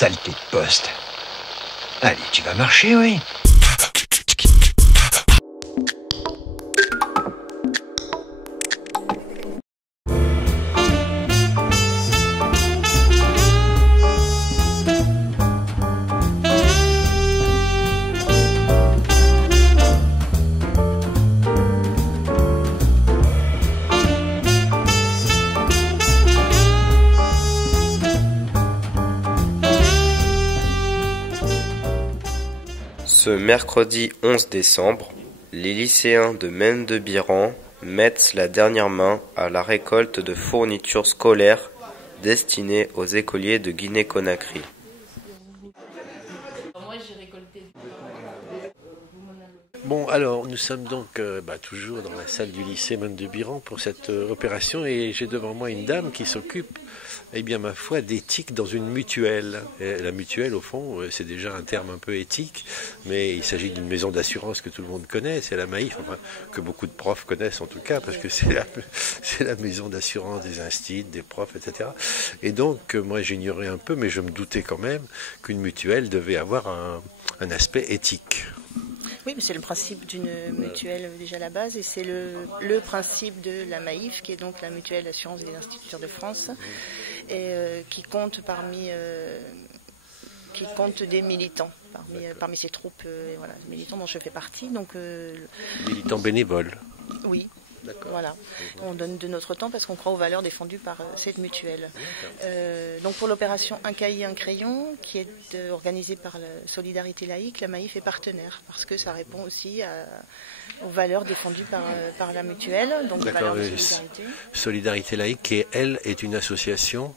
Saleté de poste. Allez, tu vas marcher, oui. Ce mercredi 11 décembre, les lycéens de Mendebiran mettent la dernière main à la récolte de fournitures scolaires destinées aux écoliers de Guinée-Conakry. Bon, alors nous sommes donc toujours dans la salle du lycée Mendebiran pour cette opération et j'ai devant moi une dame qui s'occupe, ma foi, d'éthique dans une mutuelle. Et la mutuelle, au fond, c'est déjà un terme un peu éthique, mais il s'agit d'une maison d'assurance que tout le monde connaît, c'est la Maïf, que beaucoup de profs connaissent en tout cas, parce que c'est la maison d'assurance des instituts, des profs, etc. Et donc, moi j'ignorais un peu, mais je me doutais quand même qu'une mutuelle devait avoir un aspect éthique. Oui, mais c'est le principe d'une mutuelle déjà à la base et c'est le principe de la Maïf, qui est donc la mutuelle d'assurance des instituteurs de France et qui compte des militants parmi ces troupes, militants dont je fais partie. Donc, militants bénévoles. Oui. D'accord. Voilà, on donne de notre temps parce qu'on croit aux valeurs défendues par cette mutuelle. Donc pour l'opération Un cahier, un crayon, qui est organisée par la Solidarité laïque, la Maïf est partenaire parce que ça répond aussi aux valeurs défendues par la mutuelle. Donc d'accord, Solidarité laïque, qui elle est une association.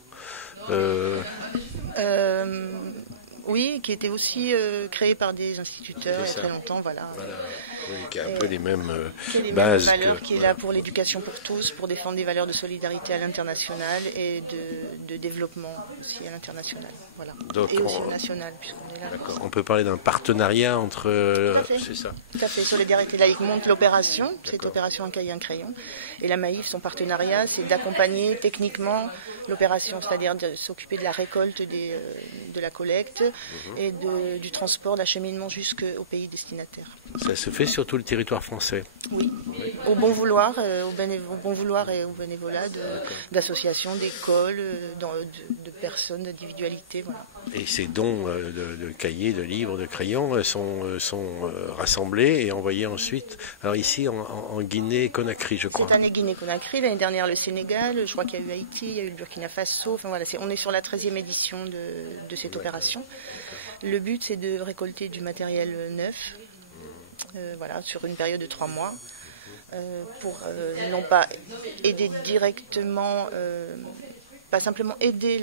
Oui, qui était aussi créée par des instituteurs il y a très longtemps, voilà. Oui, qui a un peu les mêmes bases. Valeurs, qui est là pour l'éducation pour tous, pour défendre des valeurs de solidarité à l'international et de développement aussi à l'international, voilà. Donc, et aussi au national, puisqu'on est là. D'accord. On peut parler d'un partenariat entre... c'est ça. Tout à fait. Solidarité laïque monte l'opération, cette opération Un cahier, un crayon. Et la Maïf, son partenariat, c'est d'accompagner techniquement l'opération, c'est-à-dire de s'occuper de la récolte de la collecte et du transport, d'acheminement jusqu'au pays destinataire. Ça se fait sur tout le territoire français. Oui, au bon vouloir, et au bénévolat d'associations, d'écoles, de personnes, d'individualités. Voilà. Et ces dons de cahiers, de livres, de crayons sont rassemblés et envoyés ensuite. Alors ici en Guinée-Conakry, je crois. Cette année Guinée-Conakry, l'année dernière le Sénégal, je crois qu'il y a eu Haïti, il y a eu le Burkina Faso. Enfin voilà, on est sur la 13e édition de cette opération. Le but, c'est de récolter du matériel neuf. Sur une période de 3 mois, pour non pas aider directement, pas simplement aider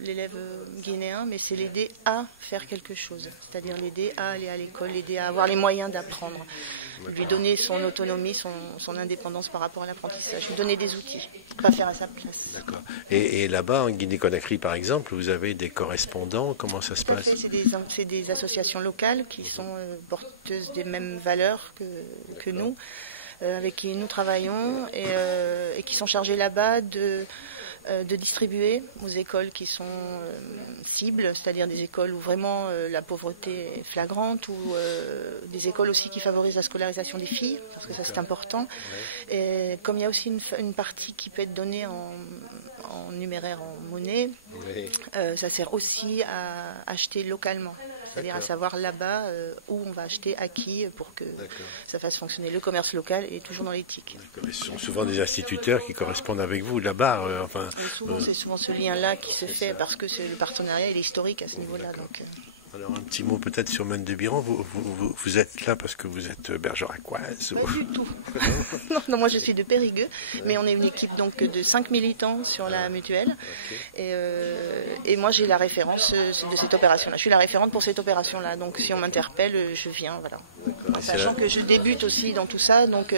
l'élève guinéen, mais c'est l'aider à faire quelque chose, c'est-à-dire l'aider à aller à l'école, l'aider à avoir les moyens d'apprendre, lui donner son autonomie, son indépendance par rapport à l'apprentissage, lui donner des outils, pas faire à sa place. D'accord. Et là-bas, en Guinée-Conakry, par exemple, vous avez des correspondants, comment ça se passe ? C'est des associations locales qui sont porteuses des mêmes valeurs que nous, avec qui nous travaillons et qui sont chargées là-bas de distribuer aux écoles qui sont cibles, c'est-à-dire des écoles où vraiment la pauvreté est flagrante, ou des écoles aussi qui favorisent la scolarisation des filles, parce que ça c'est important. Et comme il y a aussi une partie qui peut être donnée en numéraire, en monnaie, ça sert aussi à acheter localement. C'est-à-dire à savoir là-bas où on va acheter, à qui, pour que ça fasse fonctionner le commerce local et toujours dans l'éthique. Ce sont souvent des instituteurs qui correspondent avec vous là-bas. C'est souvent ce lien-là qui se fait parce que le partenariat il est historique à ce niveau-là. Alors un petit mot peut-être sur Mendebiran. Vous êtes là parce que vous êtes bergeracoise Pas du tout. non, moi je suis de Périgueux, mais on est une équipe donc de 5 militants sur la mutuelle. Et moi j'ai la référence de cette opération-là. Je suis la référente pour cette opération-là. Donc si on m'interpelle, je viens. Voilà. Sachant que je débute aussi dans tout ça. Donc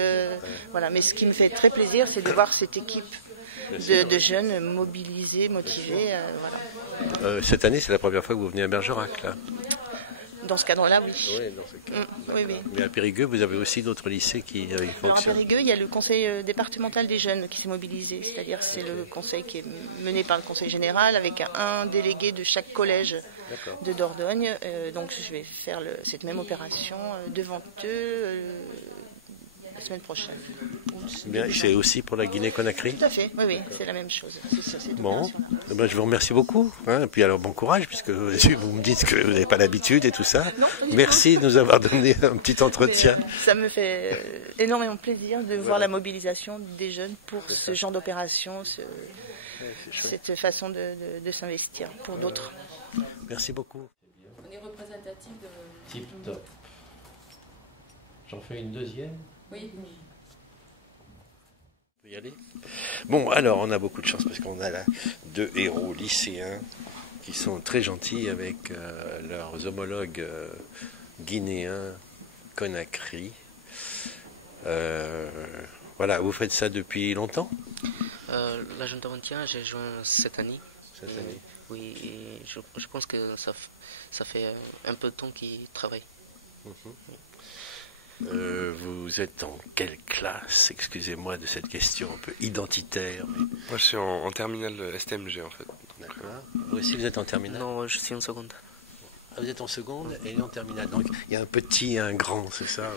voilà. Mais ce qui me fait très plaisir, c'est de voir cette équipe de jeunes mobilisés, motivés. Cette année, c'est la première fois que vous venez à Bergerac, là ? Dans ce cadre-là, oui. Oui, dans ce cas. Oui, oui. Mais à Périgueux, vous avez aussi d'autres lycées qui Alors à fonctionnent. Périgueux, il y a le conseil départemental des jeunes qui s'est mobilisé, c'est-à-dire c'est le conseil qui est mené par le conseil général avec un délégué de chaque collège de Dordogne. Donc je vais faire cette même opération devant eux la semaine prochaine. Bien, c'est aussi pour la Guinée-Conakry. Tout à fait, oui, c'est la même chose. C'est sur cette Bon, opération-là. ben, je vous remercie beaucoup. Hein, et puis alors bon courage, puisque vous me dites que vous n'avez pas l'habitude et tout ça. Non, pas du tout. Merci de nous avoir donné un petit entretien. Ça me fait énormément plaisir de voir la mobilisation des jeunes pour ce genre d'opération, cette façon de s'investir pour d'autres. Merci beaucoup. On est représentatif de... Tip top. J'en fais une deuxième. Oui. On peut y aller. Bon, alors on a beaucoup de chance parce qu'on a là 2 héros lycéens qui sont très gentils avec leurs homologues guinéens Conakry. Voilà, vous faites ça depuis longtemps? L'agent d'Aventien, j'ai joint cette année. Cette année. Oui, et je pense que ça fait un peu de temps qu'il travaille. Vous êtes dans quelle classe? Excusez-moi de cette question un peu identitaire. Mais... Moi, je suis en terminale STMG, en fait. D'accord. Vous aussi, vous êtes en terminale? Non, je suis en seconde. Ah, vous êtes en seconde et en terminale. Donc, il y a un petit et un grand, c'est ça?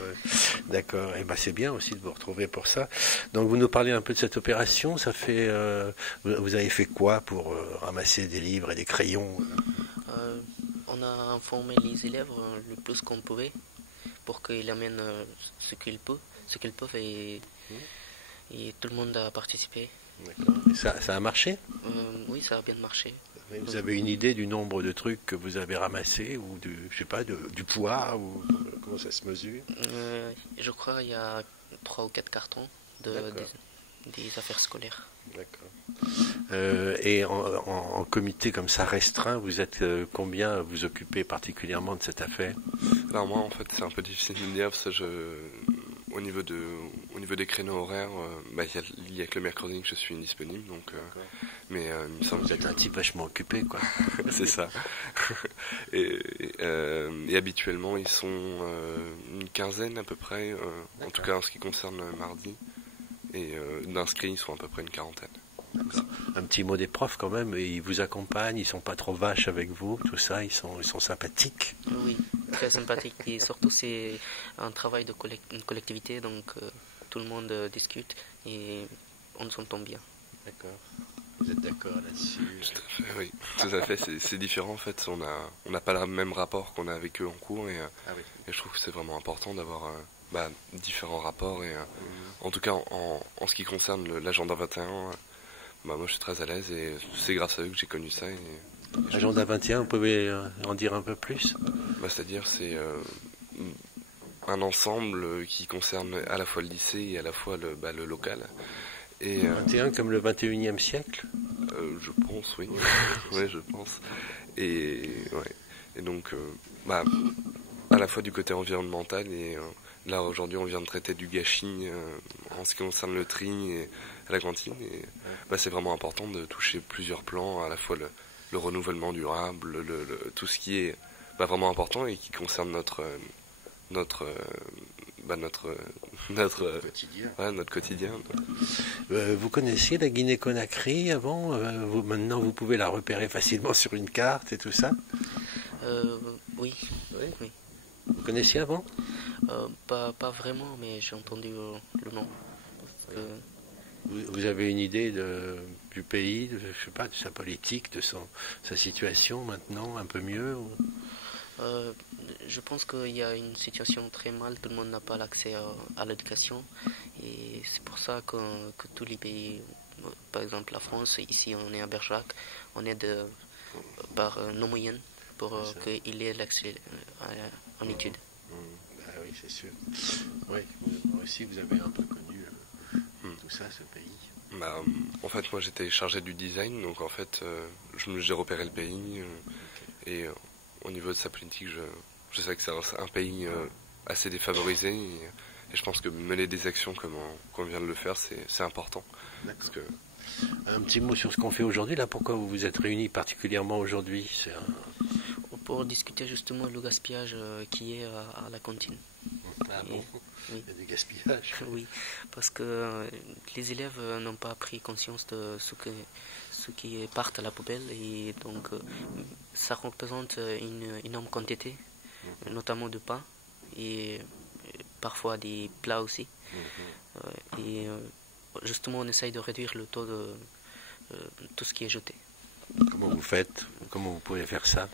D'accord. Et ben, c'est bien aussi de vous retrouver pour ça. Donc, vous nous parlez un peu de cette opération. Ça fait, vous avez fait quoi pour ramasser des livres et des crayons? On a informé les élèves le plus qu'on pouvait pour qu'ils amènent ce qu'ils peuvent et tout le monde a participé. D'accord. Et ça a marché? Oui, ça a bien marché. Vous avez une idée du nombre de trucs que vous avez ramassés ou je sais pas, du poids ou comment ça se mesure? Je crois qu'il y a 3 ou 4 cartons des affaires scolaires. D'accord. Et en comité comme ça restreint, vous êtes combien à vous occuper particulièrement de cette affaire? Alors moi, en fait, c'est un peu difficile de me dire parce que au niveau des créneaux horaires, il y a que le mercredi que je suis indisponible, donc. Mais il me semble vous êtes un type vachement occupé, quoi. C'est ça. Et habituellement, ils sont une quinzaine à peu près, en tout cas en ce qui concerne mardi. Et d'inscrits, ils sont à peu près une quarantaine. D'accord. Un petit mot des profs quand même, ils vous accompagnent, ils sont pas trop vaches avec vous, tout ça, ils sont sympathiques. Oui, très sympathiques. Et surtout, c'est un travail de collectivité, donc tout le monde discute et on s'entend bien. D'accord. Vous êtes d'accord là-dessus? Tout à fait, oui. Tout à fait, c'est différent en fait. On n'a pas le même rapport qu'on a avec eux en cours et je trouve que c'est vraiment important d'avoir différents rapports et en tout cas en ce qui concerne l'agenda 21, moi je suis très à l'aise et c'est grâce à eux que j'ai connu ça. L'agenda 21, vous pouvez en dire un peu plus? C'est-à-dire c'est un ensemble qui concerne à la fois le lycée et à la fois le local. Et, 21 comme le 21e siècle? Je pense, oui. Oui, je pense. Et donc, à la fois du côté environnemental et là aujourd'hui on vient de traiter du gâchis en ce qui concerne le tri et la cantine. Et c'est vraiment important de toucher plusieurs plans, à la fois le renouvellement durable, tout ce qui est vraiment important et qui concerne notre quotidien. Notre quotidien. Vous connaissiez la Guinée-Conakry avant? Maintenant, vous pouvez la repérer facilement sur une carte et tout ça? Oui. Vous connaissiez avant? Pas vraiment, mais j'ai entendu le nom. Vous avez une idée du pays, je sais pas, de sa politique, de sa situation maintenant, un peu mieux? Je pense qu'il y a une situation très mal, tout le monde n'a pas l'accès à l'éducation et c'est pour ça que tous les pays, par exemple la France, ici on est à Bergerac, on aide par nos moyens pour qu'il ait l'accès en études. Oui, c'est sûr. Oui, moi aussi vous avez un peu connu tout ça, ce pays. En fait, moi j'étais chargé du design, donc en fait j'ai repéré le pays et au niveau de sa politique, je sais que c'est un pays assez défavorisé et je pense que mener des actions comme on vient de le faire, c'est important. Parce que... Un petit mot sur ce qu'on fait aujourd'hui, là, pourquoi vous vous êtes réunis particulièrement aujourd'hui? pour discuter justement le gaspillage qui est à la cantine. Ah bon? Oui. Il y a du gaspillage. Oui, parce que les élèves n'ont pas pris conscience de ce qui part à la poubelle et donc ça représente une énorme quantité, notamment de pain et parfois des plats aussi. Et justement on essaye de réduire le taux de tout ce qui est jeté. Comment vous faites? Comment vous pouvez faire ça?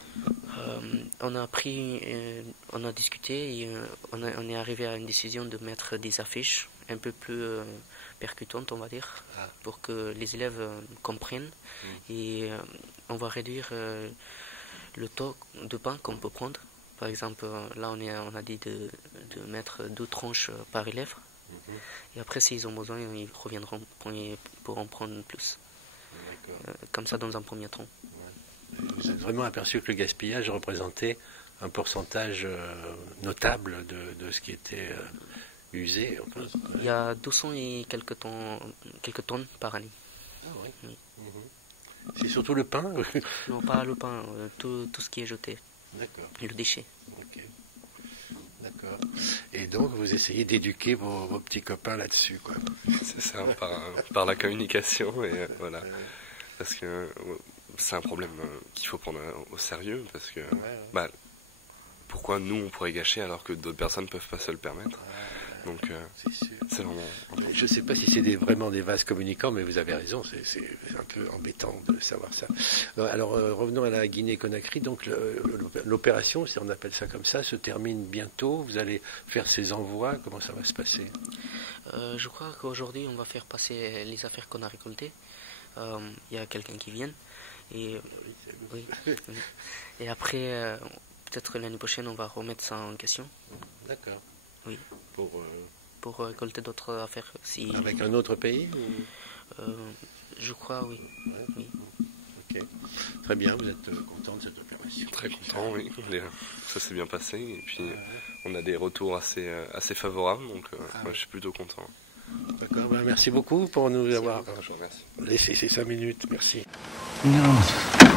On a discuté et on est arrivé à une décision de mettre des affiches un peu plus percutantes, on va dire, pour que les élèves comprennent. Et on va réduire le taux de pain qu'on peut prendre. Par exemple, là on a dit de mettre 2 tranches par élève. Et après, s'ils ont besoin, ils reviendront pour en prendre plus. Comme ça, dans un premier temps. Vous êtes vraiment aperçu que le gaspillage représentait un pourcentage notable de ce qui était usé. Enfin, il y a 200 et quelques tonnes par année. Ah oui. C'est surtout le pain? Non, pas le pain, tout ce qui est jeté. D'accord. Le déchet. Ok. D'accord. Et donc, vous essayez d'éduquer vos petits copains là-dessus, quoi. C'est ça, par la communication, et voilà. Parce que c'est un problème qu'il faut prendre au sérieux, parce que pourquoi nous on pourrait gâcher alors que d'autres personnes ne peuvent pas se le permettre. Donc c'est vraiment... Je ne sais pas si c'est vraiment des vases communicants, mais vous avez raison, c'est un peu embêtant de savoir ça. Alors revenons à la Guinée-Conakry. Donc l'opération, si on appelle ça comme ça, se termine bientôt. Vous allez faire ces envois. Comment ça va se passer? Je crois qu'aujourd'hui on va faire passer les affaires qu'on a récoltées. Il y a quelqu'un qui vient. Et, oui. Et après, peut-être l'année prochaine, on va remettre ça en question. D'accord. Oui. Pour récolter d'autres affaires. Avec un autre pays je crois, oui. Ouais. Oui. Ok. Très bien, vous êtes content de cette opération? Très content, oui. Ça s'est bien passé. Et puis, on a des retours assez favorables, donc je suis plutôt content. D'accord, merci beaucoup pour nous avoir laissé ces 5 minutes. Merci. Non.